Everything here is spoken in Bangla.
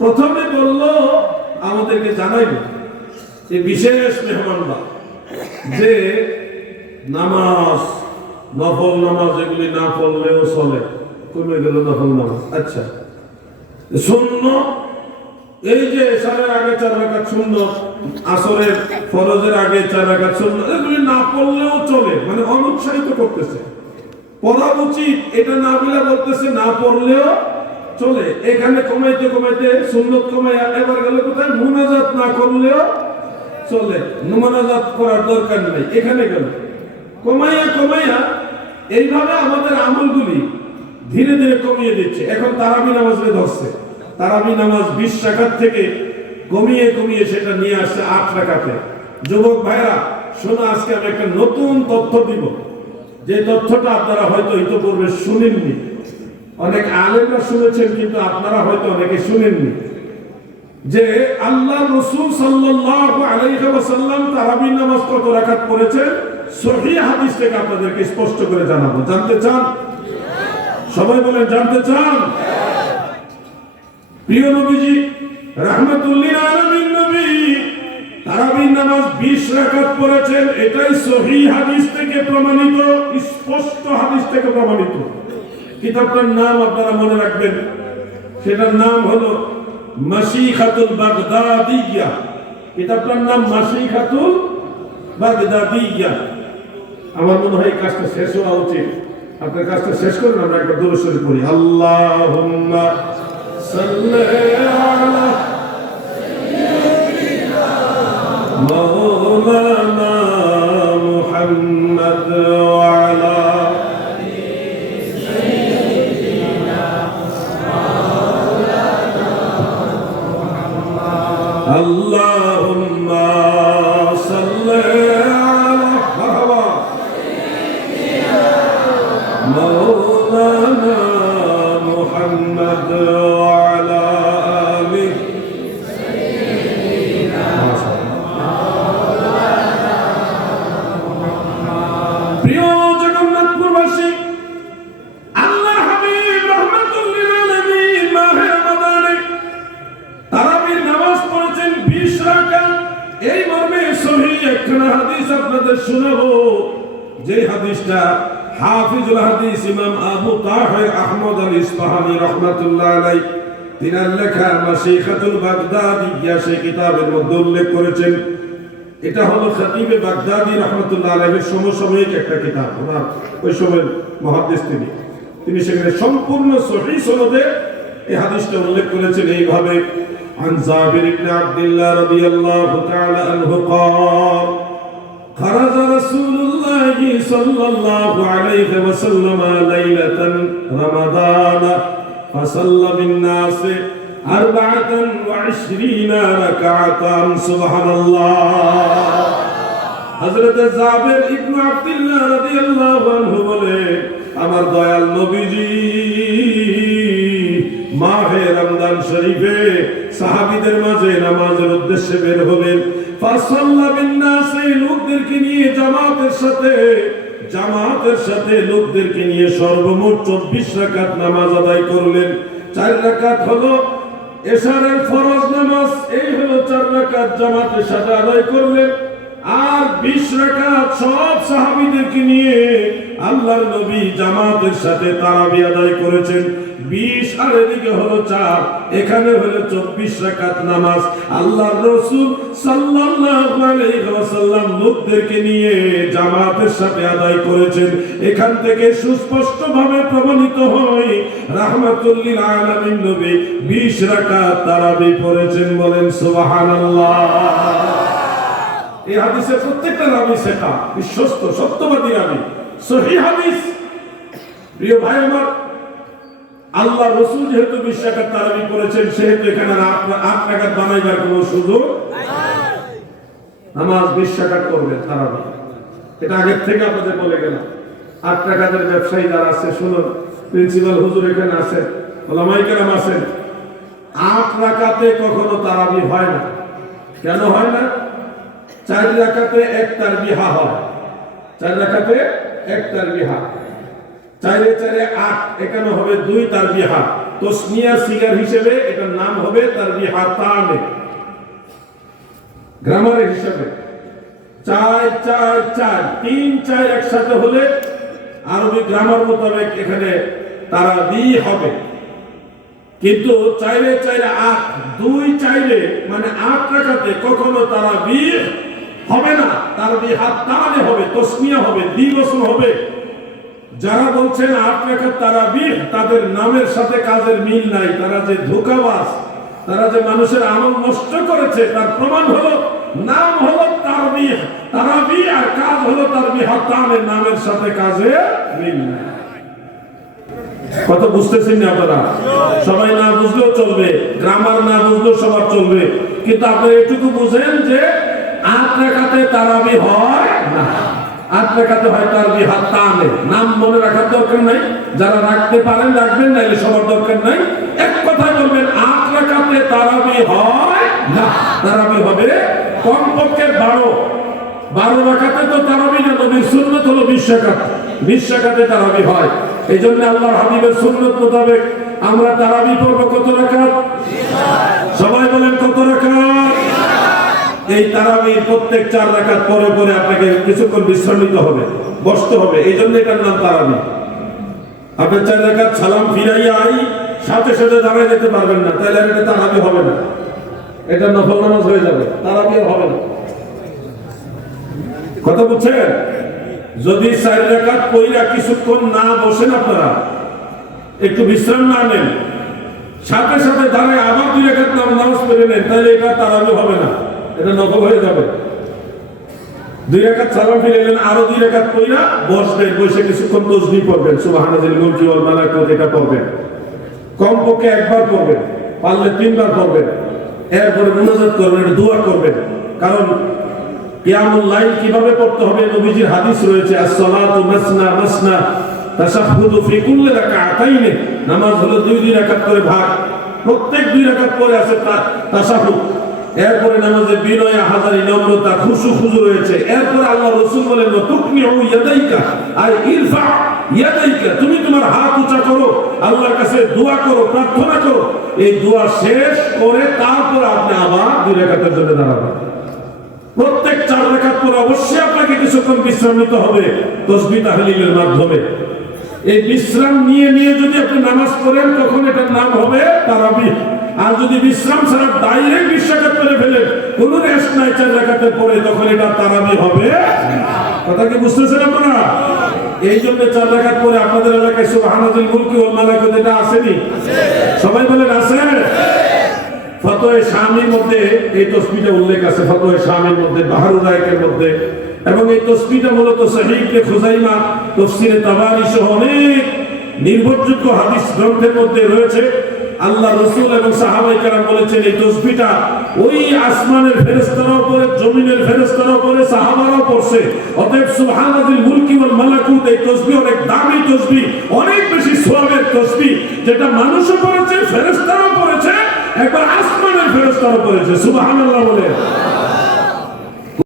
প্রথমে বলল আমাদেরকে জানাইল এই বিশেষ মেহমানরা যে নামাজ, নফল নামাজ এগুলি না পড়লেও চলে, কমে গেল নফল নামাজ। আচ্ছা, শূন্য এই যে এশারের আগে 4 রাকাত সুন্নাত, আসরের ফরজের আগে 4 রাকাত সুন্নাত, এগুলি না পড়লেও চলে, মানে অনুৎসাহিত করতেছে, পড়া উচিত এটা না বলে বলতেছে না পড়লেও চলে। এখানে কমাইতে কমাইতে সুন্নত কমাইয়া এবার গেল কোথায়, মুনাজাত না করলেও চলে, মুনাজাত করার দরকার নাই, এখানে গেল কমাইয়া কমাইয়া এইভাবে আমাদের আমলগুলি ধীরে ধীরে কমিয়ে দিচ্ছে। এখন তারাবি নামাজে ধরছে, তারাবি নামাজ 20 রাকাত থেকে কমিয়ে কমিয়ে সেটা নিয়ে আসছে 8 রাকাতে। যুবক ভাইরা শোনো, আজকে আমি একটা নতুন তথ্য দিব, যে তথ্যটা আপনারা হয়তো ইতিপূর্বে শুনেননি, অনেক আলেমরা শুনেছেন কিন্তু আপনারা হয়তো অনেকে শুনেননি, যে আল্লাহ রাসূল সাল্লাল্লাহু আলাইহি ওয়াসাল্লাম তারাবি নামাজ কত রাকাত পড়েছেন সহিহ হাদিস থেকে আপনাদেরকে স্পষ্ট করে জানাবো। জানতে চান? সবাই বলেন জানতে চান? প্রিয় নবীজি রাহমাতুল লিল আলামিন নবী তারাবি নামাজ 20 রাকাত পড়েছেন, এটাই সহিহ হাদিস থেকে প্রমাণিত, স্পষ্ট হাদিস থেকে প্রমাণিত। কিতাবটার নাম আপনারা মনে রাখবেন, সেটার নাম হলো মাশিখাতুল বাগদাদিয়া। কিতাবটার নাম মাশিখাতুল বাগদাদিয়া। আমার মনে হয় কাজটা শেষ হওয়া উচিত, আপনার কাজটা শেষ করুন, আমরা একটা দরুদ শরীফ পড়ি। আল্লাহুম্মা সাল্লি আলা সাইয়্যিদিনা মাওলানা মুহাম্মদ ওয়া আলা আলি সাইয়্যিদিনা মাওলানা মুহাম্মদ। আল্লাহুম্মা সাল্লি مولانا محمد وعلى آله سيدنا مولانا محمد। প্রিয় জগন্নাথপুরবাসী, আল্লাহর হাবিব রাহমাতুল লিল আলামিন মাহে রমাদানে তারাবির নামাজ পড়েছেন 20 রাকাত। এই মর্মে সহিহ একখানা হাদিস আপনাদের শোনাবো, যে হাদিসটা হাফিজুল হাদিস ইমাম আবু তাহির আহমদ আল ইসফাহানি রাহমাতুল্লাহ আলাইহি তিনার লেখা মাশিখাতুল বাগদাদিয়া সেই কিতাবের মধ্যে উল্লেখ করেছেন। এটা হলো খতিবে বাগদাদি রাহমাতুল্লাহ আলাইহির সমসাময়িক একটা কিতাব, ওনার ওই সময়ের মুহাদ্দিস তিনি সেখানে সম্পূর্ণ সহিহ সনদে এই হাদিসটা উল্লেখ করেছেন এইভাবে। আন জাবির ইবনে আব্দুল্লাহ রাদিয়াল্লাহু তাআলা আনহু قال خرج رسول الله صلى الله عليه وسلم ليلة رمضان فصلى بالناس 24 ركعة سبحان الله। হযরত জাবির ইবনে আব্দুল্লাহ রাদিয়াল্লাহু আনহু বলে, আমার দয়াল নবীজি মাহে রমজান শরীফে সাহাবীদের মাঝে নামাজের উদ্দেশ্যে বের হলেন। ফাসাল্লা বিন-নাস, লোকদেরকে নিয়ে জামাতের সাথে লোকদেরকে নিয়ে সর্বমোট 24 রাকাত নামাজ আদায় করলেন। 4 রাকাত হলো এশারের ফরজ নামাজ, এই হলো 4 রাকাত জামাতের সাথে আদায় করলেন। আর 20 রাকাত সব সাহাবীদেরকে নিয়ে আল্লাহর নবী জামাতের সাথে তারাবি আদায় করেছেন। 20 আর এদিকে হলো 4, এখানে হলো 24 রাকাত নামাজ আল্লাহর রাসূল সাল্লাল্লাহু আলাইহি ওয়াসাল্লাম লোকদেরকে নিয়ে জামাতের সাথে আদায় করেছেন। এখান থেকে সুস্পষ্টভাবে প্রমাণিত হয় রাহমাতুল লিল আলামিন নবী 20 রাকাত তারাবি পড়েছেন। বলেন সুবহানাল্লাহ। এই হাদিসের প্রত্যেকটা রাবী সেটা বিশ্বস্ত সত্যবাদী রাবী, সহিহ হাদিস। প্রিয় ভাই আমার, আল্লাহ রাসূল যেহেতু 20 রাকাত তারাবি করেছেন, সেহেতু এখানে 8 রাকাত বানাইবার কোনো সুযোগ নাই। নামাজ 20 রাকাত করবেন তারাবি, এটা আগের থেকে আপনাদের বলে গেলাম। 8 রাকাতের ব্যবসায়ী যারা আছে শুনুন, প্রিন্সিপাল হুজুর এখানে আছে, ওলামায়ে কেরাম আছেন। 8 রাকাতে কখনো তারাবি হয় না। কেন হয় না? 4 রাকাতে এক তারবিহা হয়, 4 রাকাতে এক তারবিহা, 4 এ 4 8, এখানে হবে 2 তারবিহা, তাসনিয়া সিগার হিসেবে এটার নাম হবে তারবিহাতান, গ্রামারের হিসাবে 4 4 4 3 4 একসাথে হলে আরবি গ্রামার মোতাবেক এখানে তারাবি হবে। কিন্তু 4 4 8 2 4 মানে 8 রাকাতে কখনো তারাবি হবে না, তারবিহাতান হবে, তাসনিয়া হবে, দ্বিবচন হবে। যারা বলছেন 8 রাকাত তারাবি, তাদের নামের সাথে কাজের মিল নাই, তারা যে ধোঁকাবাজ, তারা যে মানুষের আমল নষ্ট করেছে তার প্রমাণ হলো নাম হলো তারবিহ, তারাবি আর কাজ হলো তারবিহাতানের, নামের সাথে কাজে মিল নাই। কত বুঝতেছেন না আপনারা? সবাই না বুঝলেও চলবে, গ্রামার না বুঝলেও সবার চলবে, কিন্তু আপনি এটুকু বুঝেন যে 8 রাকাতে তারাবি হয় না, 8 রাকাতে হয় তারবিহাতানের। নাম মনে রাখার দরকার নাই, যারা রাখতে পারেন রাখবেন, নাইলে সবার দরকার নাই। এক কথায় বলবেন 8 রাকাতে তারাবি হয় না, তারাবি হবে কমপক্ষে 12 রাকাতে তো তারাবি না, নবীর সুন্নাত হলো 20 রাকাত, 20 রাকাতে তারাবি হয়। এই জন্য আল্লাহর হাবিবের সুন্নাত মোতাবেক আমরা তারাবি পড়ব কত রাকাত? সবাই বলেন কত রাকাত? এই তারাবির প্রত্যেক 4 রাকাত পরে পরে আপনাকে কিছুক্ষণ বিশ্রাম নিতে হবে, বসতে হবে, এই জন্য এটার নাম তারাবি। আপনি 4 রাকাত সালাম ফিরাইয়া সাথে সাথে দাঁড়ায় যেতে পারবেন না, তাহলে এটা তারাবি হবে না, এটা নফল নামাজ হয়ে যাবে, তারাবি হবে না। কথা বুঝছেন? যদি 4 রাকাত পড়া কিছুক্ষণ না বসেন, আপনারা একটু বিশ্রাম না নেন, সাথে সাথে দাঁড়ায় আবার 2 রাকাত নামাজ পড়ে নেন, তাহলে এটা তারাবি হবে না, এটা নফল হয়ে যাবে। 2 রাকাত সালাম ফিরাইলেন, আরো 2 রাকাত পড়া বসবেন, বসে কিছুক্ষণ তাসবিহ পড়বেন, সুবহানাল্লাহিল মুলকি ওয়াল মালাকুত, এটা পড়বেন, কমপক্ষে একবার পড়বেন, পারলে 3 বার পড়বেন। এরপরে মুনাজাত করবেন, দোয়া করবেন। কারণ কিয়ামুল লাইল কিভাবে পড়তে হবে, নবীজির হাদিস রয়েছে, as-সালাতু মাসনা মাসনা তাশাহুদু ফি কুল্লি রাকাতাইন, নামাজ হলো 2 রাকাত করে ভাগ, প্রত্যেক 2 রাকাত পরে আছে তাশাহুদ। এরপরে নামাজে বিনয়, হাজারি, নম্রতা, খুশু খুজু রয়েছে। এরপরে আল্লাহ রাসূল বলেন, তুকনিউ ইয়াদাইকা, আর ইরফা ইয়াদাইকা, তুমি তোমার হাত উঁচা করো, আল্লাহর কাছে দোয়া করো, প্রার্থনা করো। এই দোয়া শেষ করে তারপর আপনি আবার 2 রাকাতের জন্য দাঁড়াবেন। প্রত্যেক 4 রাকাত পরে অবশ্যই আপনাকে কিছুক্ষণ বিশ্রাম নিতে হবে তাসবিহ তাহলিলের মাধ্যমে। এই বিশ্রাম নিয়ে নিয়ে যদি আপনি নামাজ পড়েন, তখন এটার নাম হবে তারাবি। আর যদি বিশ্রাম ছাড়া ডাইরেক্ট 20 রাকাত করে ফেলেন, কোন রেস্ট নাই 4 রাকাতের পরে, তখন এটা তারাবি হবে। কথা কি বুঝতেছেন আপনারা? এই জন্য 4 রাকাত পরে আপনাদের এলাকায় সুবহানাল্লাহিল মুলকি ওয়াল মালাকুত এটা আসেনি? সবাই বলেন আছে? ফতোয়ে শামির মধ্যে এই তাসবিহটা উল্লেখ আছে, ফতোয়ে শামির মধ্যে, বাহরুল রায়কের মধ্যে। এবং এই তাসবিহটা মূলত সহিহ ইবনে খুজাইমা, তাফসীরে তাবারি সহ অনেক নির্ভরযোগ্য হাদিস গ্রন্থের মধ্যে রয়েছে। আল্লাহ রাসূল এবং সাহাবায়ে কেরাম বলেছেন, এই তাসবিহটা ওই আসমানের ফেরেশতারাও পড়ে, জমিনের ফেরেশতারাও পড়ে, সাহাবারাও পড়ছে। অতএব সুবহানাল্লাহিল মুলকি ওয়াল মালাকুত, এই তাসবিহ অনেক দামি তাসবিহ, অনেক বেশি সওয়াবের তাসবিহ, যেটা মানুষও পড়েছে, ফেরেশতারাও পড়েছে, একবার আসমানের ফেরেশতারাও পড়েছে। সুবহানাল্লাহ বলে